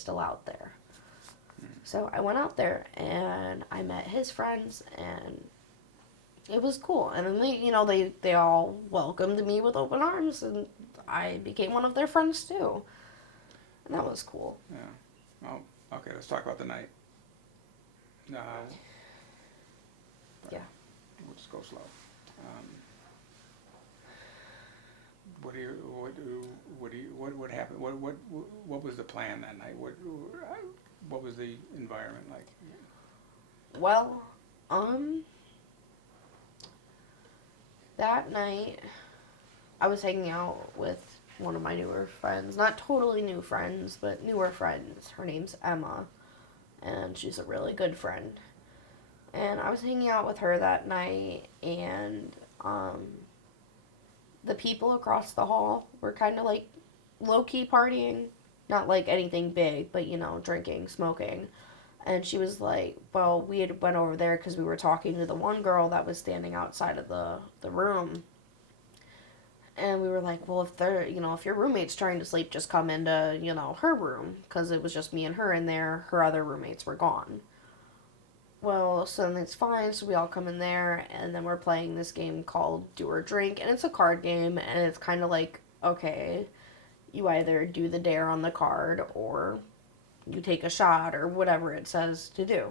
still out there. So I went out there and I met his friends and it was cool. And then they all welcomed me with open arms and I became one of their friends too. And that was cool. Yeah. Well, okay, let's talk about the night. Uh, Yeah. We'll just go slow. What happened? What was the plan that night? What was the environment like? Well, that night I was hanging out with one of my newer friends. Not totally new friends, but newer friends. Her name's Emma, and she's a really good friend. And I was hanging out with her that night, and the people across the hall were kind of like low-key partying. Not like anything big, but drinking, smoking. And she was like, well, we had went over there because we were talking to the one girl that was standing outside of the room. And we were like, well, if your roommate's trying to sleep, just come into, her room. Because it was just me and her in there. Her other roommates were gone. Well, so then it's fine. So we all come in there. And then we're playing this game called Do or Drink. And it's a card game. And it's kind of like, okay, you either do the dare on the card or you take a shot or whatever it says to do.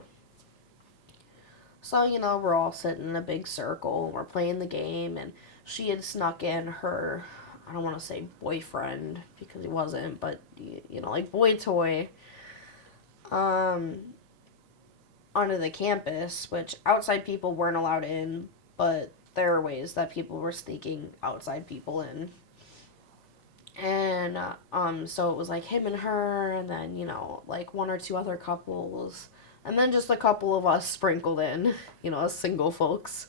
So, we're all sitting in a big circle. And we're playing the game. And she had snuck in her, I don't want to say boyfriend because he wasn't, but, like boy toy, onto the campus, which outside people weren't allowed in, but there were ways that people were sneaking outside people in. And, so it was like him and her, and then, like one or two other couples, and then just a couple of us sprinkled in, as single folks.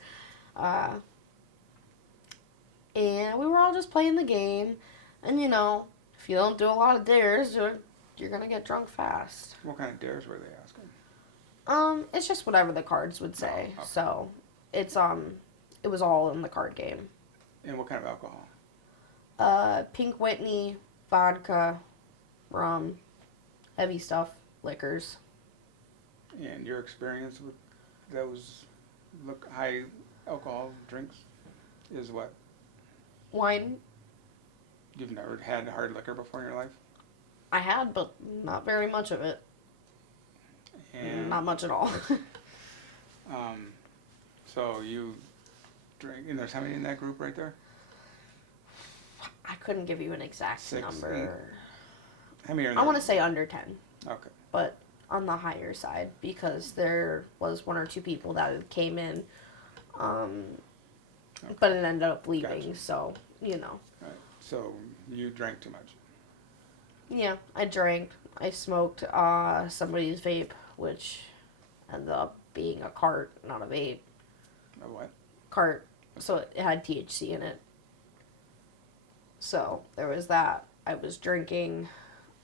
And we were all just playing the game. And, if you don't do a lot of dares, you're going to get drunk fast. What kind of dares were they asking? It's just whatever the cards would say. Oh, okay. So, it was all in the card game. And what kind of alcohol? Pink Whitney, vodka, rum, heavy stuff, liquors. And your experience with those high alcohol drinks is what? Wine. You've never had hard liquor before in your life? I had, but not very much of it. And not much at all. So you drink, and there's how many in that group right there? I couldn't give you an exact 6, number. 8. How many are in I there? want to say under 10. Okay. But on the higher side, because there was one or two people that came in, Okay. but it ended up leaving, Gotcha. so, Right. So you drank too much. Yeah, I drank. I smoked somebody's vape, which ended up being a cart, not a vape. A what? Cart. So it had THC in it. So there was that. I was drinking.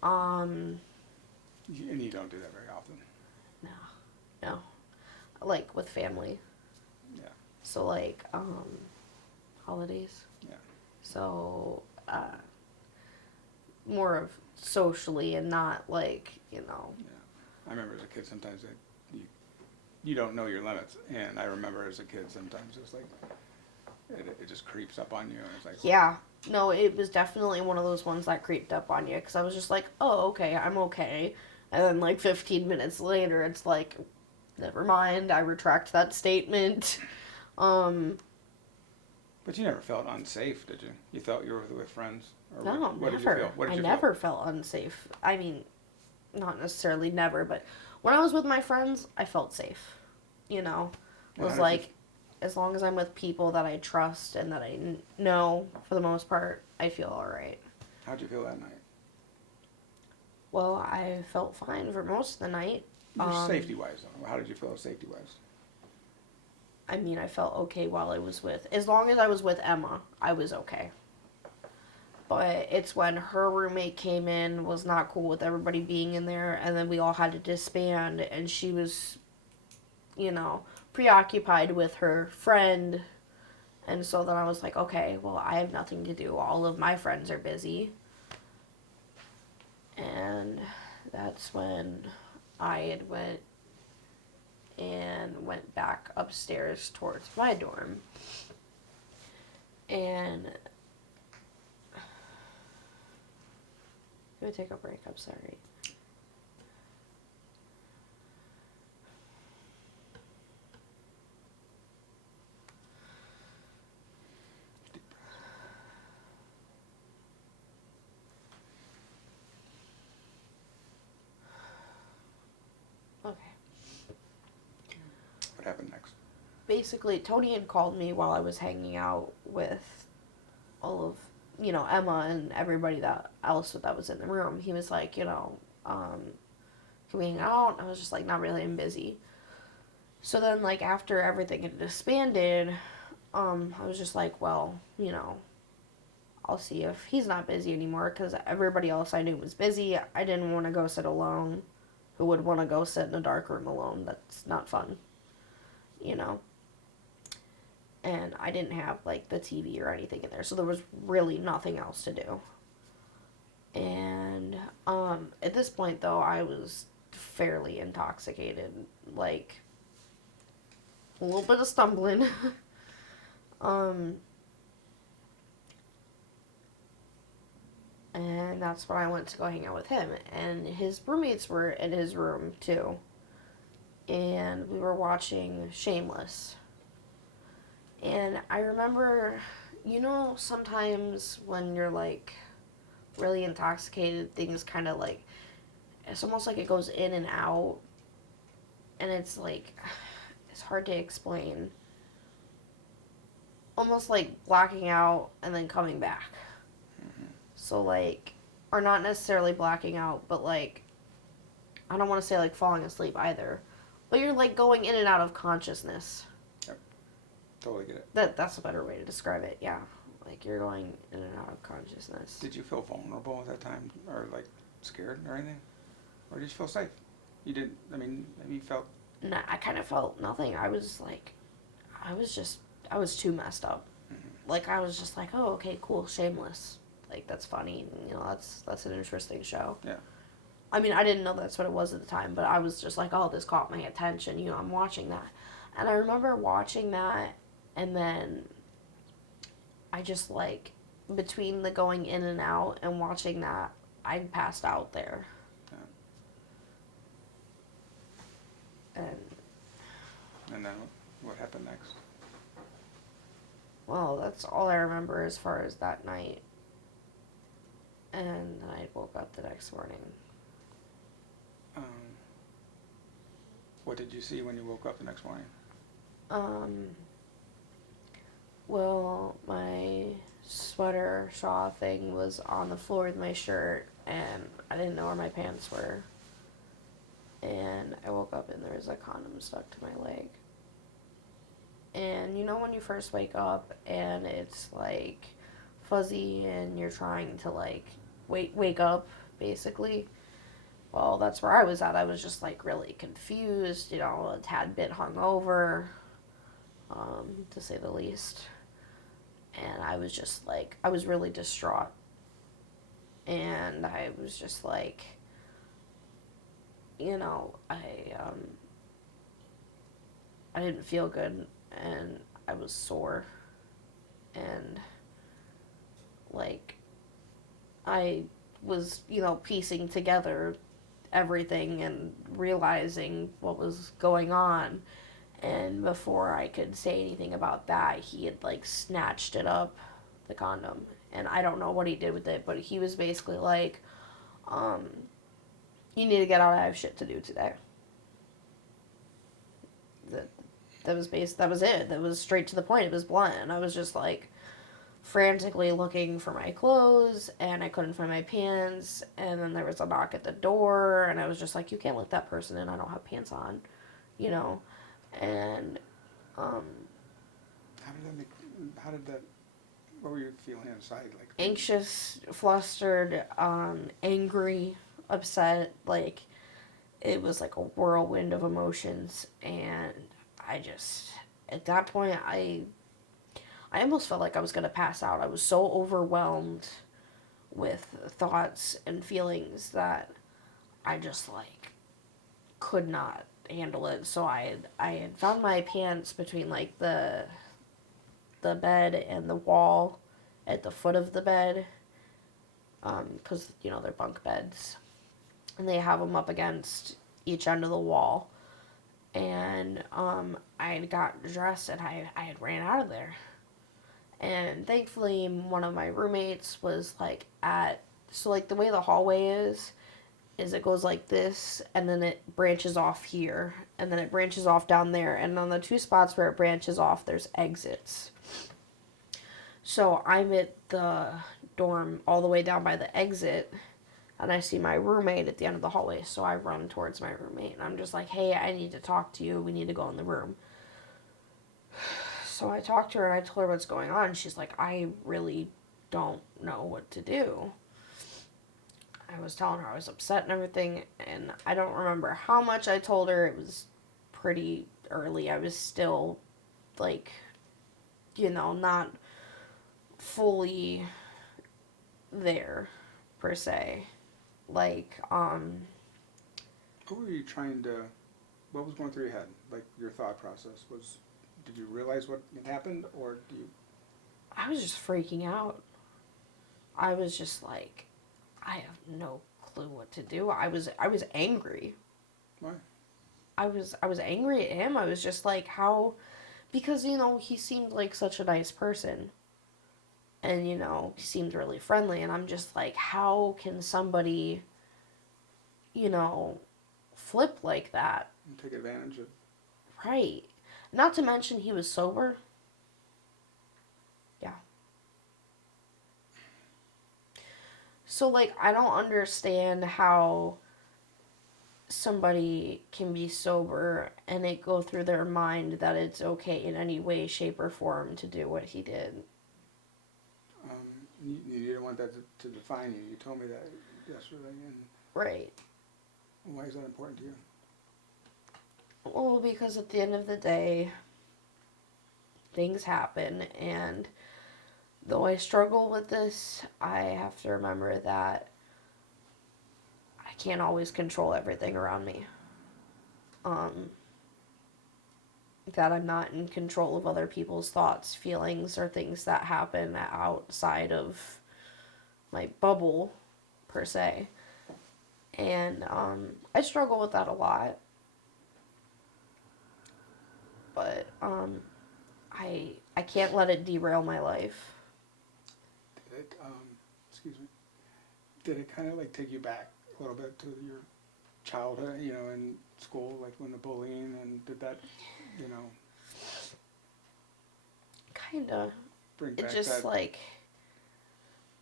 And you don't do that very often. No. Like with family. Yeah. So like holidays. Yeah. So more of socially and not like, Yeah. I remember as a kid sometimes that you don't know your limits, and I remember as a kid sometimes it's like it just creeps up on you, and it's like Yeah. No, it was definitely one of those ones that creeped up on you because I was just like, oh, okay, I'm okay. And then like 15 minutes later, it's like, never mind, I retract that statement. But you never felt unsafe, did you? You felt you were with friends? Or No, what never. did you feel? What did I you never felt unsafe. I mean, not necessarily never, but when I was with my friends, I felt safe. It was like, as long as I'm with people that I trust and that I know, for the most part, I feel all right. How'd you feel that night? Well, I felt fine for most of the night. Safety-wise, though. How did you feel safety-wise? I mean, I felt okay while I was with... As long as I was with Emma, I was okay. But it's when her roommate came in, was not cool with everybody being in there, and then we all had to disband, and she was, preoccupied with her friend. And so then I was like, okay, well, I have nothing to do. All of my friends are busy. And that's when I had went back upstairs towards my dorm. And let me take a break, I'm sorry. Okay. What happened next? Basically, Tony had called me while I was hanging out with all of, Emma and everybody that was in the room. He was like, can we hang out? I was just like, not really, I'm busy. So then, like, after everything had disbanded, I was just like, well, I'll see if he's not busy anymore, because everybody else I knew was busy. I didn't want to go sit alone. Who would want to go sit in a dark room alone? That's not fun, you know? And I didn't have, like, the TV or anything in there, so there was really nothing else to do. And, at this point, though, I was fairly intoxicated, like, a little bit of stumbling. um, and that's when I went to go hang out with him. And his roommates were in his room, too. And we were watching Shameless. And I remember, sometimes when you're, like, really intoxicated, things kind of, like, it's almost like it goes in and out. And it's, like, it's hard to explain. Almost like blacking out and then coming back. Mm-hmm. So, like, or not necessarily blacking out, but, like, I don't want to say, like, falling asleep either. But you're, like, going in and out of consciousness. Yep. Totally get it. That's a better way to describe it, yeah. Like, you're going in and out of consciousness. Did you feel vulnerable at that time? Or, like, scared or anything? Or did you feel safe? You didn't, maybe you felt... Nah, I kind of felt nothing. I was, like, I was too messed up. Mm-hmm. Like, I was just like, oh, okay, cool, Shameless. Like, that's funny. That's an interesting show. Yeah. I mean, I didn't know that's what it was at the time, but I was just like, oh, this caught my attention. I'm watching that. And I remember watching that, and then I just, like, between the going in and out and watching that, I passed out there. Yeah. And then what happened next? well, that's all I remember as far as that night. And then I woke up the next morning. What did you see when you woke up the next morning? Well, my sweater shawl thing was on the floor with my shirt, and I didn't know where my pants were. And I woke up and there was a condom stuck to my leg. And when you first wake up and it's, like, fuzzy and you're trying to, like, wake up, basically. Well, that's where I was at. I was just, like, really confused, a tad bit hungover, to say the least. And I was just, like, I was really distraught. And I was just, like, I didn't feel good, and I was sore. And, like, I was, piecing together everything and realizing what was going on. And before I could say anything about that, he had, like, snatched it up, the condom. And I don't know what he did with it, but he was basically like, you need to get out, I have shit to do today. That was it. That was straight to the point. It was blunt. And I was just, like, frantically looking for my clothes, and I couldn't find my pants, and then there was a knock at the door, and I was just like, you can't let that person in, I don't have pants on, and, How did that, what were you feeling inside? Like, anxious, flustered, angry, upset, like, it was like a whirlwind of emotions, and I just, at that point, I almost felt like I was going to pass out. I was so overwhelmed with thoughts and feelings that I just like could not handle it. So I had found my pants between like the bed and the wall at the foot of the bed, because you know they're bunk beds, and they have them up against each end of the wall. And I had gotten dressed and I had ran out of there. And thankfully, one of my roommates was like at, so like the way the hallway is it goes like this, and then it branches off here, and then it branches off down there, and on the two spots where it branches off, there's exits. So I'm at the dorm all the way down by the exit, and I see my roommate at the end of the hallway. So I run towards my roommate, and I'm just like, hey, I need to talk to you. We need to go in the room. So I talked to her, and I told her what's going on. She's like, I really don't know what to do. I was telling her I was upset and everything, and I don't remember how much I told her. It was pretty early. I was still, like, not fully there, per se. Like, What were you trying to, what was going through your head? Like, your thought process was, did you realize what had happened, or do you? I was just freaking out. I was just like, I have no clue what to do. I was angry. Why? I was angry at him. I was just like, how, because he seemed like such a nice person, and he seemed really friendly, and I'm just like, how can somebody you know flip like that? And take advantage of. Right. Not to mention he was sober. Yeah. So like I don't understand how somebody can be sober and it go through their mind that it's okay in any way, shape, or form to do what he did. You didn't want that to define you. You told me that yesterday, and Right. why is that important to you? Well, because at the end of the day, things happen, and though I struggle with this, I have to remember that I can't always control everything around me. Um, that I'm not in control of other people's thoughts, feelings, or things that happen outside of my bubble, per se. And I struggle with that a lot. But I can't let it derail my life. Did it, excuse me, did it kind of like take you back a little bit to your childhood, in school, like when the bullying, and did that, you know, Kinda. bring It back just that? like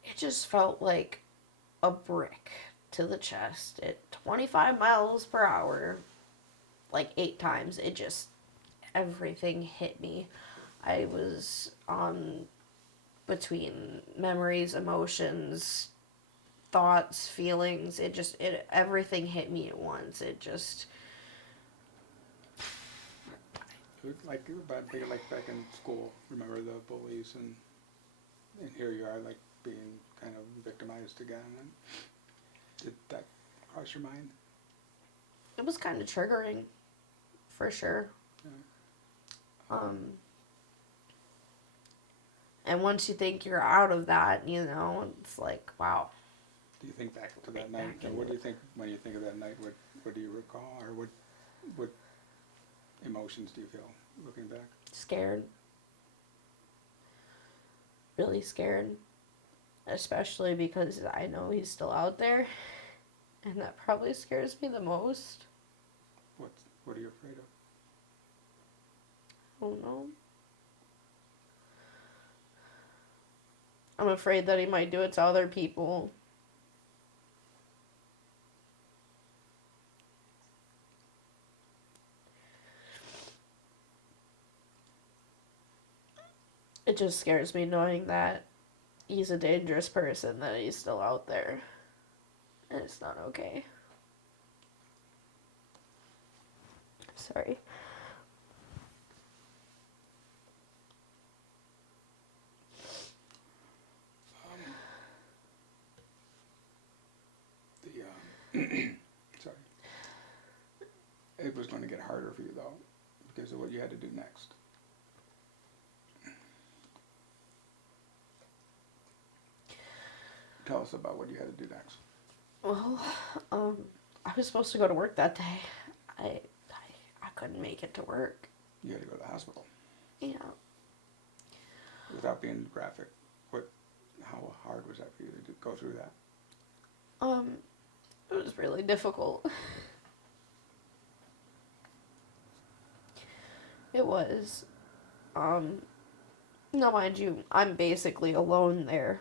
it just felt like a brick to the chest at 25 miles per hour, like 8 times. It just everything hit me. I was on between memories, emotions, thoughts, feelings. It everything hit me at once. It just Like, but I'm thinking like back in school, remember the bullies, and here you are like being kind of victimized again. And did that cross your mind? it was kind of triggering, for sure. Yeah. Um, and once you think you're out of that, it's like, wow. Do you think back to that Right night, back or into what do you it. think when you think of that night? What do you recall, or what emotions do you feel looking back? Scared. Really scared. Especially because I know he's still out there. And that probably scares me the most. What are you afraid of? I don't know. I'm afraid that he might do it to other people. It just scares me knowing that he's a dangerous person, that he's still out there. And it's not okay. Sorry. The it was going to get harder for you though, because of what you had to do next. Tell us about what you had to do next. Well, I was supposed to go to work that day. I couldn't make it to work. You had to go to the hospital. Yeah. Without being graphic, how hard was that for you to go through that? It was really difficult. It was. Now mind you, I'm basically alone there.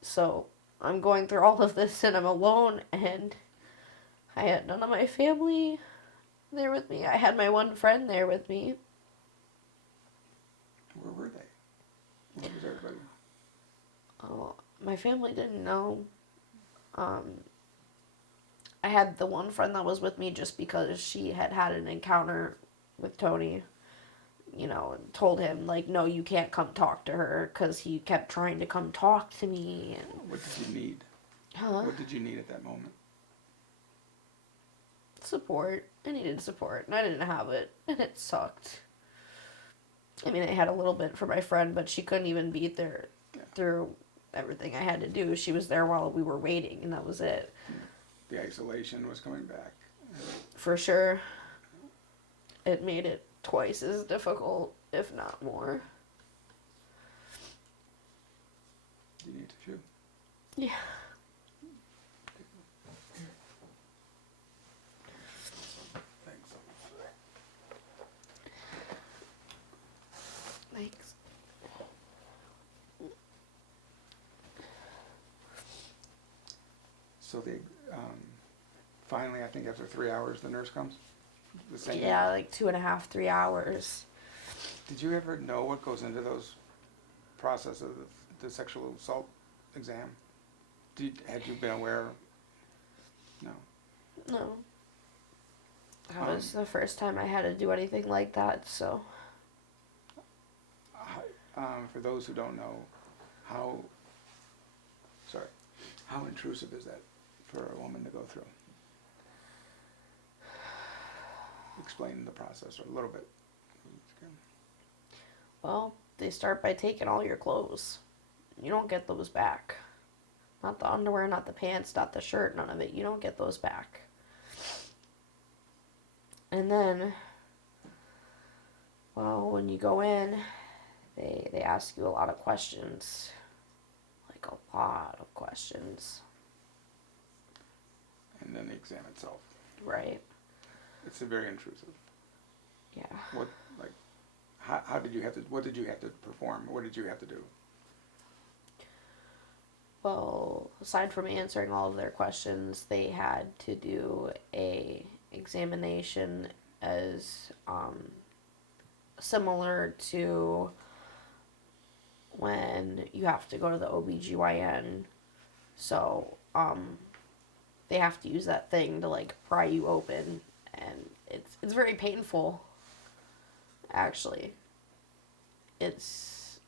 So, I'm going through all of this and I'm alone, and I had none of my family there with me. I had my one friend there with me. Where were they? Where was everybody? Oh, my family didn't know. I had the one friend that was with me just because she had had an encounter with Tony, and told him, like, no, you can't come talk to her, because he kept trying to come talk to me. And What did you need? Huh? What did you need at that moment? Support. I needed support, and I didn't have it, and it sucked. I mean, I had a little bit for my friend, but she couldn't even be there through everything I had to do. She was there while we were waiting, and that was it. The isolation was coming back. For sure. It made it twice as difficult, if not more. Do you need tissue? Yeah. Thanks. Thanks. So finally, I think after 3 hours, the nurse comes? The same Yeah, day? like 2.5, 3 hours. Did you ever know what goes into those processes of the sexual assault exam? Had you been aware? No. No. That was the first time I had to do anything like that, so. For those who don't know, how intrusive is that for a woman to go through? Explain the process a little bit. Well, they start by taking all your clothes. You don't get those back. Not the underwear, not the pants, not the shirt, none of it. You don't get those back. And then, well, when you go in, they ask you a lot of questions. Like a lot of questions. And then the exam itself. Right. It's very intrusive. Yeah. What did you have to perform? What did you have to do? Well, aside from answering all of their questions, they had to do a examination as similar to when you have to go to the OBGYN. So, they have to use that thing to, like, pry you open, and it's very painful, actually. It's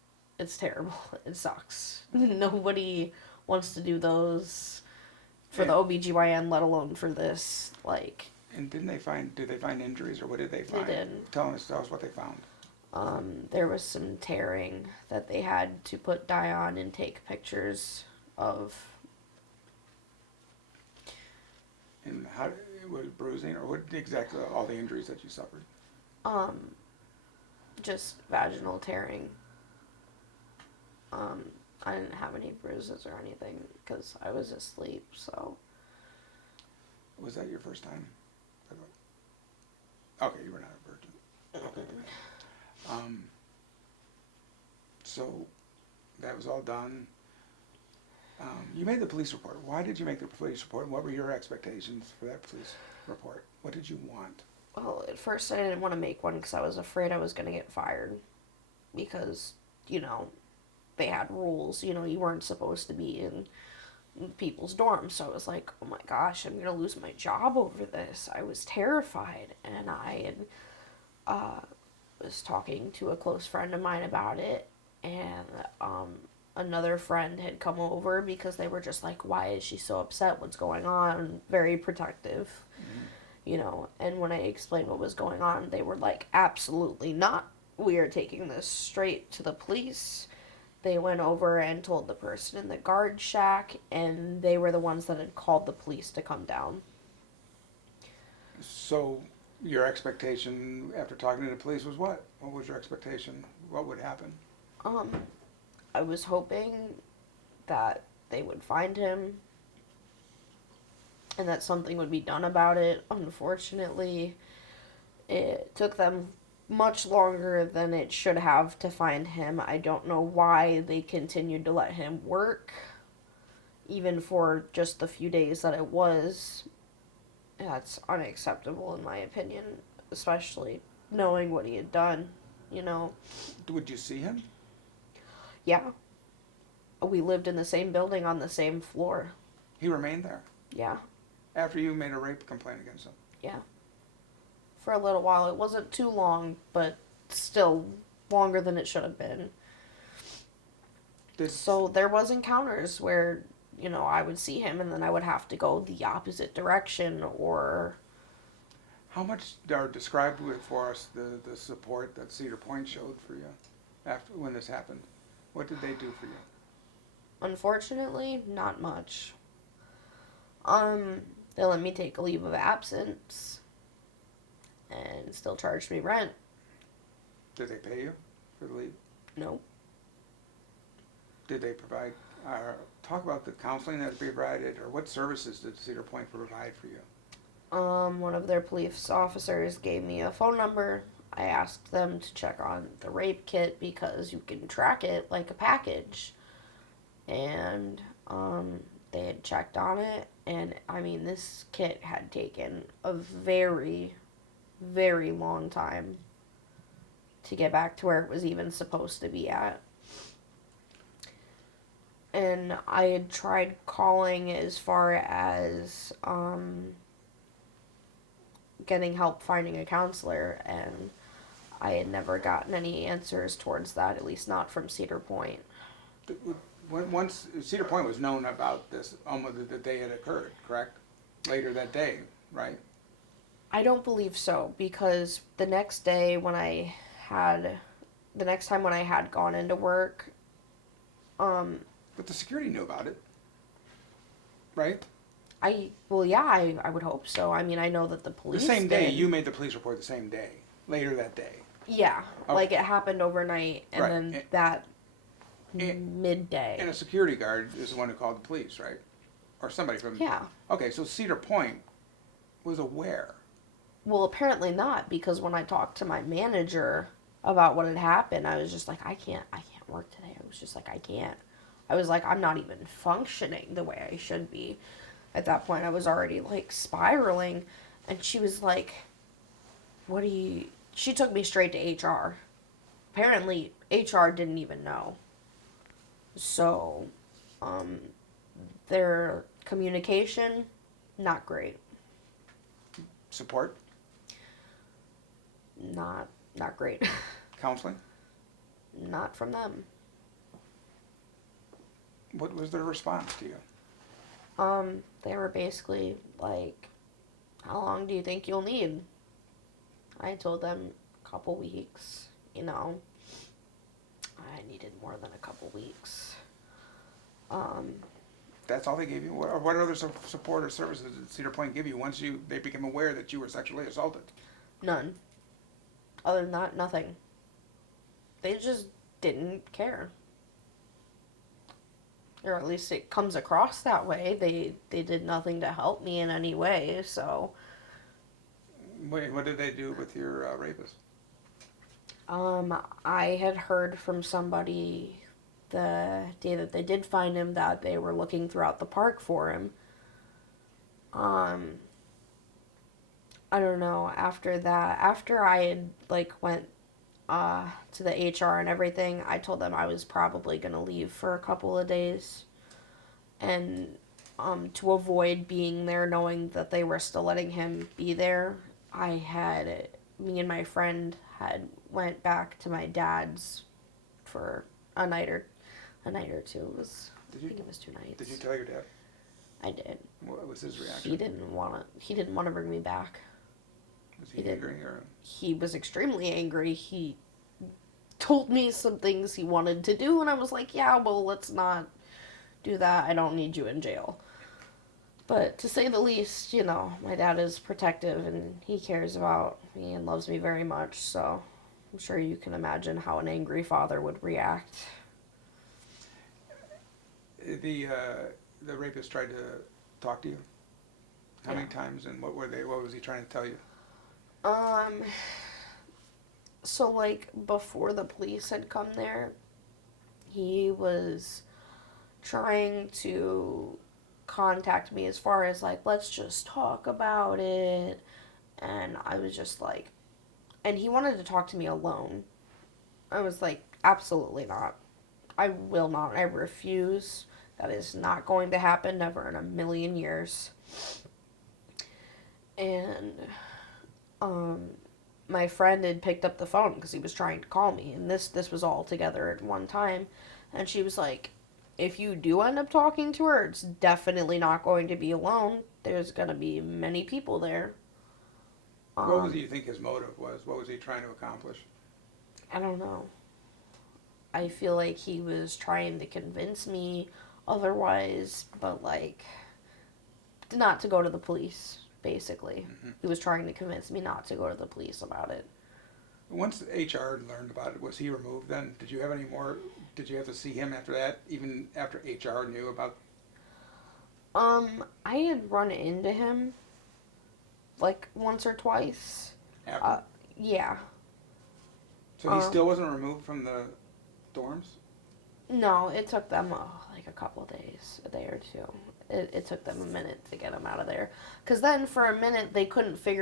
terrible. It sucks. Nobody wants to do those for the OBGYN, let alone for this, like. And did they find injuries, or what did they find? They did. Tell us what they found. There was some tearing that they had to put dye on and take pictures of. And how was it bruising, or what exactly all the injuries that you suffered? Just vaginal tearing. I didn't have any bruises or anything because I was asleep, so. Was that your first time? Okay, you were not a virgin. Okay. So that was all done. You made the police report. Why did you make the police report? What were your expectations for that police report? What did you want? Well, at first I didn't want to make one because I was afraid I was going to get fired. Because, they had rules. You weren't supposed to be in people's dorms. So I was like, oh my gosh, I'm going to lose my job over this. I was terrified. And I had, was talking to a close friend of mine about it. And, another friend had come over because they were just like, why is she so upset? What's going on? Very protective. And when I explained what was going on, they were like, absolutely not. We are taking this straight to the police. They went over and told the person in the guard shack, and they were the ones that had called the police to come down. So your expectation after talking to the police was what? What was your expectation? What would happen? Um, I was hoping that they would find him and that something would be done about it. Unfortunately, it took them much longer than it should have to find him. I don't know why they continued to let him work, even for just the few days that it was. That's unacceptable, in my opinion, especially knowing what he had done, you know. Would you see him? Yeah, we lived in the same building on the same floor. He remained there Yeah, after you made a rape complaint against him. yeah. For a little while. It wasn't too long, but still longer than it should have been. So there was encounters where, I would see him and then I would have to go the opposite direction or How much are described for us the support that Cedar Point showed for you after when this happened? What did they do for you? unfortunately, not much. They let me take a leave of absence and still charged me rent. Did they pay you for the leave? No. Did they provide, talk about the counseling that they provided, or what services did Cedar Point provide for you? One of their police officers gave me a phone number. I asked them to check on the rape kit because you can track it like a package. And they had checked on it, and I mean, this kit had taken a very, very long time to get back to where it was even supposed to be at. And I had tried calling as far as getting help finding a counselor, and I had never gotten any answers towards that, at least not from Cedar Point. Once Cedar Point was known about this, almost the day it occurred, correct? Later that day, right? I don't believe so, because the next day the next time when I had gone into work, But the security knew about it, right? I would hope so. I mean, I know that the police The same day, did. you made the police report the same day, later that day. Yeah, Okay. like it happened overnight, and Right. then that And midday. a security guard is the one who called the police, right? Or somebody from... Yeah. Okay, so Cedar Point was aware. Well, apparently not, because when I talked to my manager about what had happened, I was just like, I can't work today. I was just like, I can't. I was like, I'm not even functioning the way I should be. At that point, I was already like spiraling, and she was like, she took me straight to HR. Apparently, HR didn't even know. So, their communication, not great. Support? Not great. Counseling? Not from them. What was their response to you? They were basically like, how long do you think you'll need? I told them a couple weeks, I needed more than a couple weeks. That's all they gave you? What other support or services did Cedar Point give you once they became aware that you were sexually assaulted? None. Other than that, nothing. They just didn't care. Or at least it comes across that way. They did nothing to help me in any way, so... Wait, what did they do with your rapist? I had heard from somebody the day that they did find him that they were looking throughout the park for him. I don't know, after I had, went, to the HR and everything, I told them I was probably gonna leave for a couple of days. And, to avoid being there knowing that they were still letting him be there, me and my friend had went back to my dad's for a night or two. I think it was 2 nights. Did you tell your dad? I did. What was his reaction? He didn't want to bring me back. Was He he did. angry or? He was extremely angry. He told me some things he wanted to do, and I was like, yeah, well, let's not do that. I don't need you in jail. But to say the least, my dad is protective and he cares about me and loves me very much, so I'm sure you can imagine how an angry father would react. The the rapist tried to talk to you. How Yeah. many times and what were they? What was he trying to tell you? Um, so like before the police had come there, he was trying to contact me as far as like, let's just talk about it. And I was just like, and he wanted to talk to me alone. I was like, absolutely not. I will not. I refuse. That is not going to happen, never in a million years. And um, my friend had picked up the phone because he was trying to call me, and this was all together at one time. And she was like, "If you do end up talking to her, it's definitely not going to be alone. There's gonna be many people there." What was Um, you think his motive was? What was he trying to accomplish? I don't know. I feel like he was trying to convince me otherwise, but like not to go to the police, basically. Hmm. He was trying to convince me not to go to the police about it. Once HR learned about it, was he removed then? Did you have any more? Did you have to see him after that? Even after HR knew about I had run into him like once or twice. after? Uh, yeah. So he Um, still wasn't removed from the dorms? no, it took them like a couple days, a day or two. It took them a minute to get him out of there. Because then for a minute they couldn't figure